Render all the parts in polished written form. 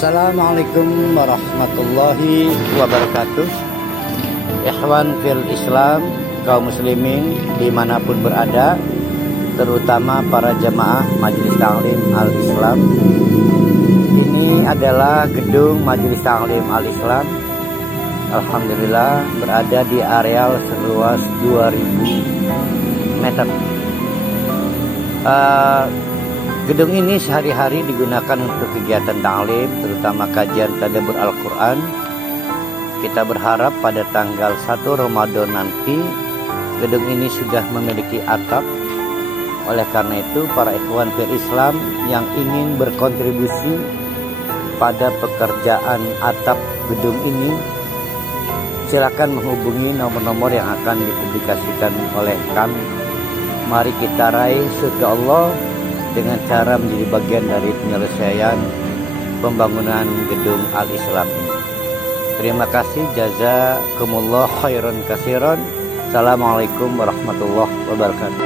Assalamualaikum warahmatullahi wabarakatuh. Ikhwan fil Islam, kaum muslimin dimanapun berada, terutama para jamaah Majelis Ta'lim Al-Islam. Ini adalah gedung Majelis Ta'lim Al-Islam. Alhamdulillah berada di areal seluas 2000 meter. Gedung ini sehari-hari digunakan untuk kegiatan ta'lim, terutama kajian tadabbur Al-Quran. Kita berharap pada tanggal 1 Ramadan nanti gedung ini sudah memiliki atap. Oleh karena itu, para ikhwan fil Islam yang ingin berkontribusi pada pekerjaan atap gedung ini, silakan menghubungi nomor-nomor yang akan dipublikasikan oleh kami. Mari kita raih surga Allah dengan cara menjadi bagian dari penyelesaian pembangunan gedung Al-Islam ini. Terima kasih, jazakumullah khairan katsiran. Assalamualaikum warahmatullahi wabarakatuh.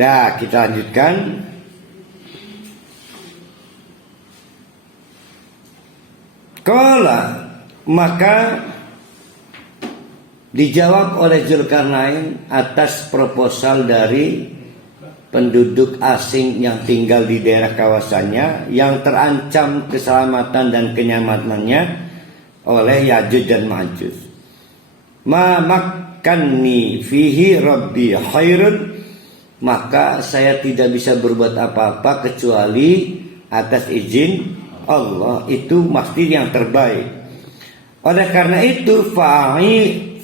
Nah, kita lanjutkan. Qala, maka dijawab oleh Zulkarnain atas proposal dari penduduk asing yang tinggal di daerah kawasannya yang terancam keselamatan dan kenyamanannya oleh Yajuj dan Majuj. Ma makkanni fihi rabbi khairun, maka saya tidak bisa berbuat apa-apa kecuali atas izin Allah, itu pasti yang terbaik. Oleh karena itu fa'inuni,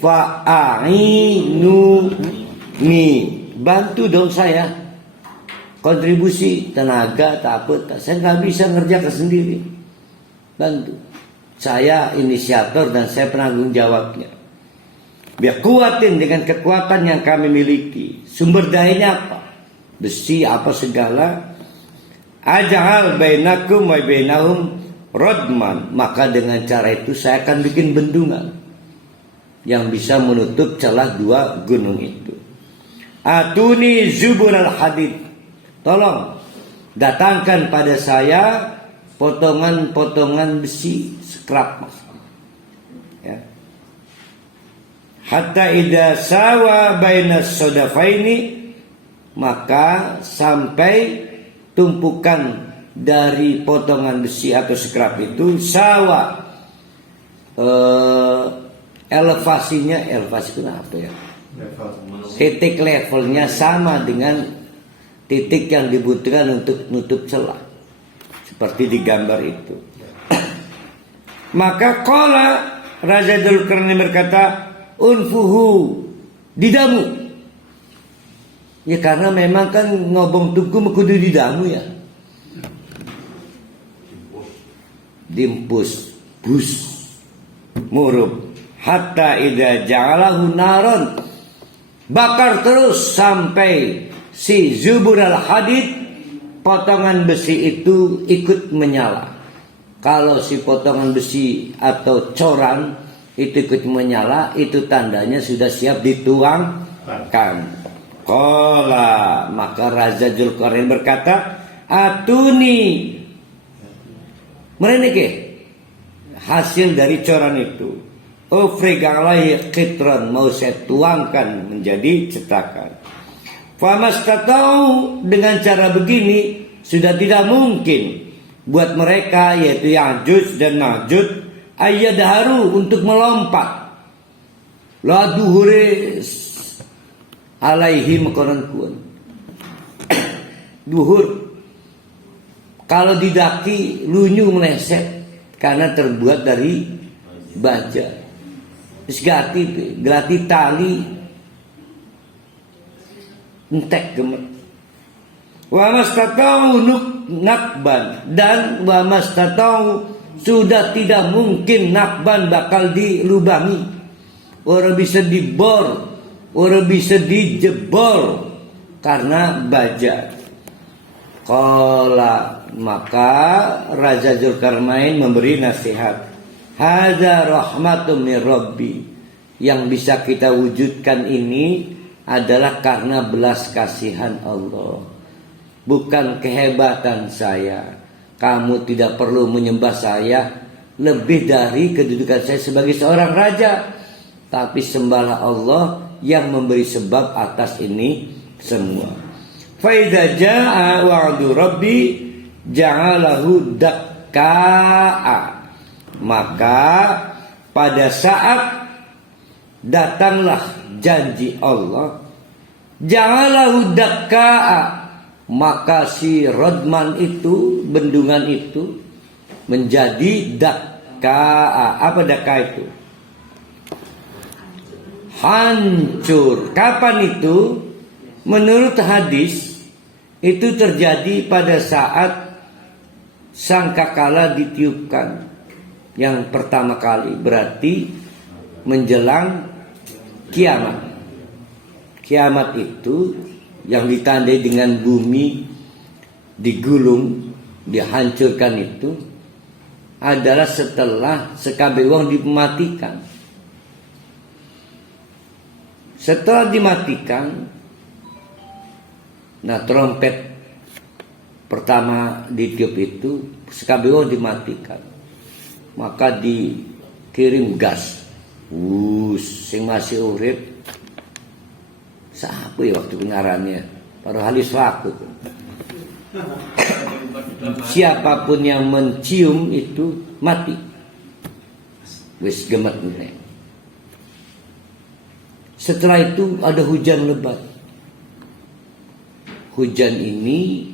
bantu dong saya, kontribusi tenaga, saya nggak bisa ngerjakan sendiri, bantu saya, inisiator dan saya penanggung jawabnya. Biar kuatin dengan kekuatan yang kami miliki. Sumber dayanya apa? Besi apa segala. Aj'al bainakum wa bainahum rodman. Maka dengan cara itu saya akan bikin bendungan yang bisa menutup celah dua gunung itu. Atuni zubural hadid. Tolong datangkan pada saya potongan-potongan besi, scrap. Ya. Hatta idza sawa bainas sodafaini, maka sampai tumpukan dari potongan besi atau scrap itu sawa, elevasi kenapa ya? Titik levelnya sama dengan titik yang dibutuhkan untuk nutup celah, seperti di gambar itu. Maka qala Raja Dzulkarnain berkata, unfuhu, didamu. Ya karena memang kan ngobong tugu mekudu didamu ya. Dimpus, bus, murub. Hatta idza ja'alahu naron, bakar terus sampai si zubural hadid, potongan besi itu ikut menyala. Kalau si potongan besi atau coran itu ikut menyala, itu tandanya sudah siap dituangkan. Qala, maka Raja Dzulqarnain berkata, atuni mereneke hasil dari coran itu. Ufrigalai qitran, mau saya tuangkan menjadi cetakan. Famastatau, dengan cara begini sudah tidak mungkin buat mereka, yaitu Ya'juj dan Ma'juj, ayyadharu, untuk melompat. La duhure alaihi makanan kuan. Duhur kalau didaki lunyu meleset karena terbuat dari baja. Terus gelati tali entek gemet. Wa mastatau nakban, dan wa mastatau sudah tidak mungkin nakban bakal dilubangi. Orang bisa dibor, orang bisa dijebol karena baja. Qala, maka Raja Dzulqarnain memberi nasihat. Hadza rahmatun min Rabbi, yang bisa kita wujudkan ini adalah karena belas kasihan Allah, bukan kehebatan saya. Kamu tidak perlu menyembah saya lebih dari kedudukan saya sebagai seorang raja, tapi sembahlah Allah yang memberi sebab atas ini semua. Fa idza jaa wa'du rabbi ja'alahu dakkaa, maka pada saat datanglah janji Allah, ja'alahu dakkaa, maka si Rodman itu, bendungan itu menjadi dakkaa. Apa dakkaa itu? Hancur. Kapan itu? Menurut hadis itu terjadi pada saat sangkakala ditiupkan yang pertama kali, berarti menjelang kiamat. Kiamat itu yang ditandai dengan bumi digulung, dihancurkan, itu adalah setelah sekabeh wong dimatikan. Setelah dimatikan, nah trompet pertama ditiup itu sekabeh wong dimatikan, maka dikirim gas. Sing masih urip siapa ya waktu pengarannya? Para halis waktu. Siapapun yang mencium itu mati. Wis gemet nih. Setelah itu ada hujan lebat. Hujan ini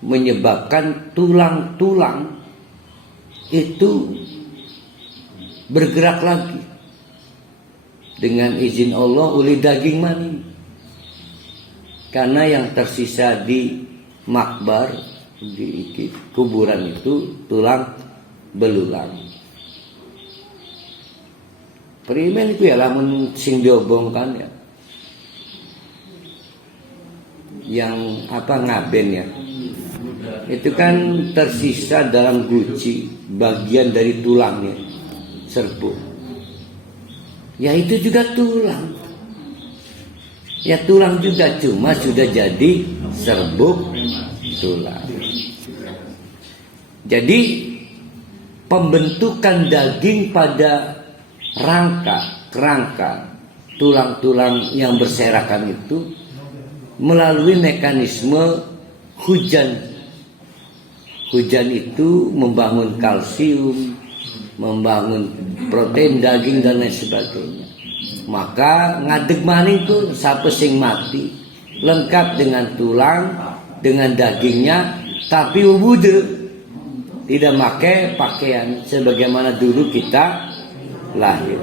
menyebabkan tulang-tulang itu bergerak lagi dengan izin Allah oleh daging mani. Karena yang tersisa di makbar, di kuburan itu tulang belulang. Perimen itu ya lamun sing diobongkan ya, yang apa ngaben ya, itu kan tersisa dalam guci bagian dari tulangnya, serbuk. Ya itu juga tulang. Ya tulang juga, cuma sudah jadi serbuk tulang. Jadi pembentukan daging pada kerangka tulang-tulang yang berserakan itu melalui mekanisme hujan. Hujan itu membangun kalsium, membangun protein daging dan lain sebagainya. Maka ngadeg maning tuh sapa sing mati lengkap dengan tulang, dengan dagingnya, tapi wudu, tidak pakai pakaian sebagaimana dulu kita lahir.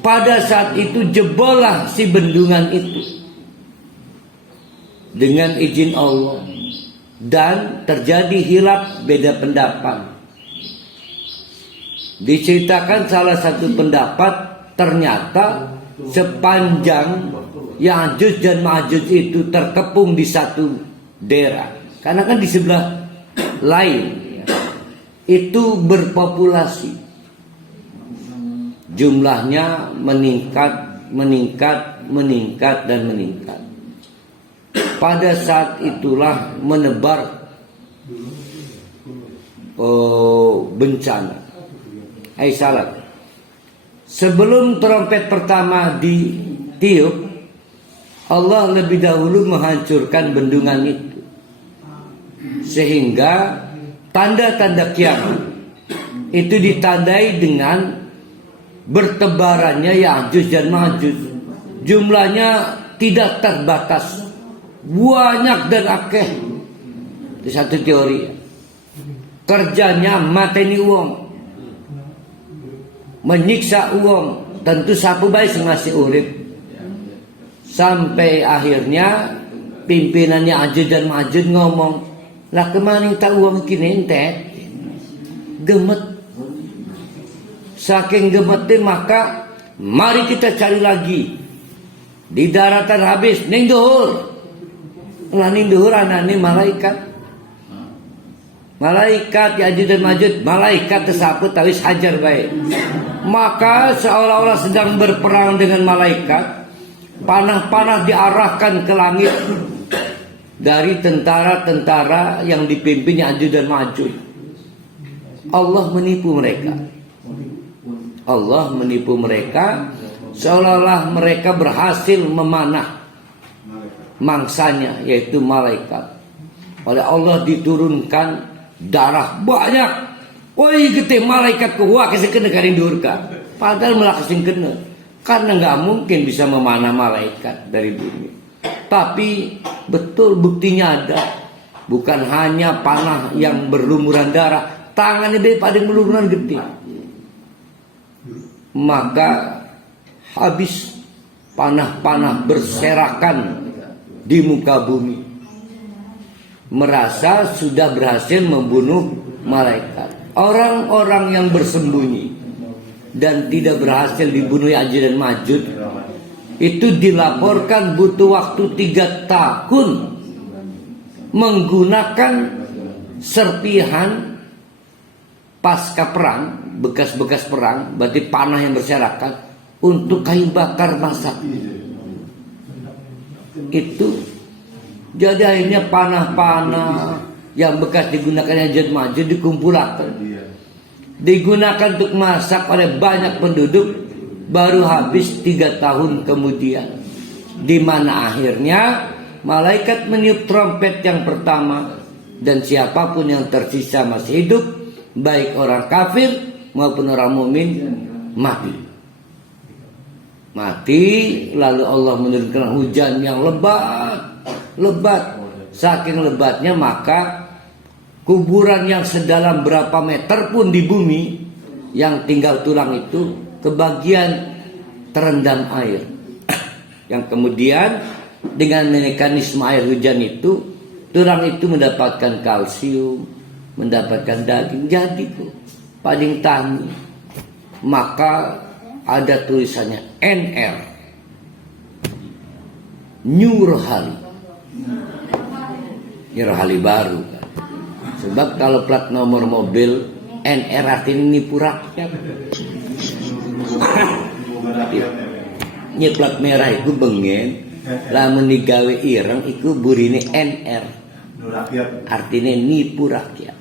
Pada saat itu jebollah si bendungan itu dengan izin Allah, dan terjadi hilaf beda pendapat. Diceritakan salah satu pendapat, ternyata sepanjang Ya'juj dan Ma'juj itu terkepung di satu daerah, karena kan di sebelah lain itu berpopulasi. jumlahnya meningkat dan meningkat. Pada saat itulah menebar bencana. Salah. Sebelum trompet pertama ditiup, Allah lebih dahulu menghancurkan bendungan itu, sehingga tanda-tanda kiamat itu ditandai dengan bertebarannya Ya'juj dan Ma'juj. Jumlahnya tidak terbatas, banyak dan akeh. Itu satu teori. Kerjanya mateni uang, menyiksa uang, tentu sapu baik masih urip. Sampai akhirnya pimpinannya Ya'juj dan Ma'juj ngomong, lah kemana tak uang kini entet? Gemet. Saking gemetnya maka mari kita cari lagi di daratan habis ning dhuwur. Lah ning dhuwur anane malaikat. Malaikat Ya'juj dan Ma'juj, malaikat tersaput tawis hajar baik. Maka seolah-olah sedang berperang dengan malaikat, panah-panah diarahkan ke langit dari tentara-tentara yang dipimpin Ya'juj dan Ma'juj. Allah menipu mereka. Allah menipu mereka seolah-olah mereka berhasil memanah mangsanya, yaitu malaikat. Oleh Allah diturunkan darah banyak. Woi gede malaikat ku wah kesekene karing durka. Padahal malah kesengkene. Karena nggak mungkin bisa memanah malaikat dari bumi. Tapi betul buktinya ada. Bukan hanya panah yang berlumuran darah, tangannya pada melumuran gede. Maka habis panah-panah berserakan di muka bumi, merasa sudah berhasil membunuh malaikat. Orang-orang yang bersembunyi dan tidak berhasil dibunuh Ya'juj dan Ma'juj itu dilaporkan butuh waktu 3 tahun menggunakan serpihan pasca perang, bekas-bekas perang, berarti panah yang berserakan, untuk kayu bakar masak. Itu jadi akhirnya panah-panah yang bekas digunakan Ya'juj Ma'juj dikumpulkan, digunakan untuk masak oleh banyak penduduk. Baru habis 3 tahun kemudian, di mana akhirnya malaikat meniup trompet yang pertama, dan siapapun yang tersisa masih hidup, baik orang kafir maupun orang mukmin, mati. Lalu Allah menurunkan hujan yang lebat. Saking lebatnya maka kuburan yang sedalam berapa meter pun di bumi, yang tinggal tulang itu kebagian terendam air. Yang kemudian dengan mekanisme air hujan itu, tulang itu mendapatkan kalsium, mendapatkan daging, jadi paling tani. Maka ada tulisannya NR, New Rohali. Ini Rohali baru kan? Sebab kalau plat nomor mobil NR artinya nipu rakyat. Ini plat merah itu bengen, lamun digawe ireng itu burine NR, artinya nipu rakyat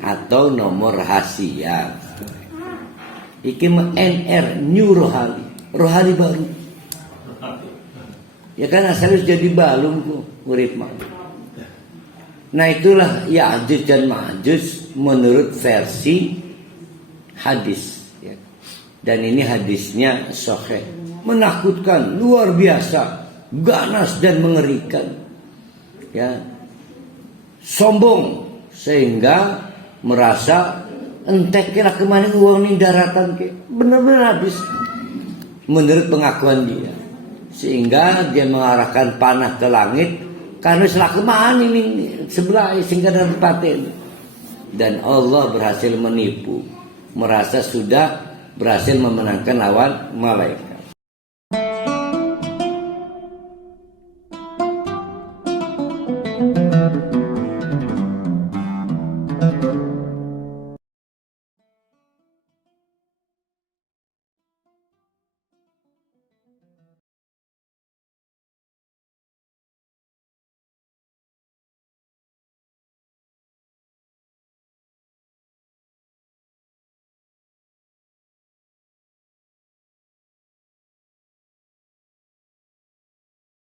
atau nomor rahasia. Iki NR, New Rohali, Rohali baru. Ya kan asalnya jadi balung ku urip mah. Nah itulah Ya'juj dan Ma'juj menurut versi hadis ya. Dan ini hadisnya sahih, menakutkan, luar biasa, ganas dan mengerikan ya. Sombong sehingga merasa entek kira kemana uang ini daratan ke, benar-benar habis menurut pengakuan dia, sehingga dia mengarahkan panah ke langit karena setelah kemana ini sebelah sehingga dalam paten. Dan Allah berhasil menipu, merasa sudah berhasil memenangkan lawan malaikat.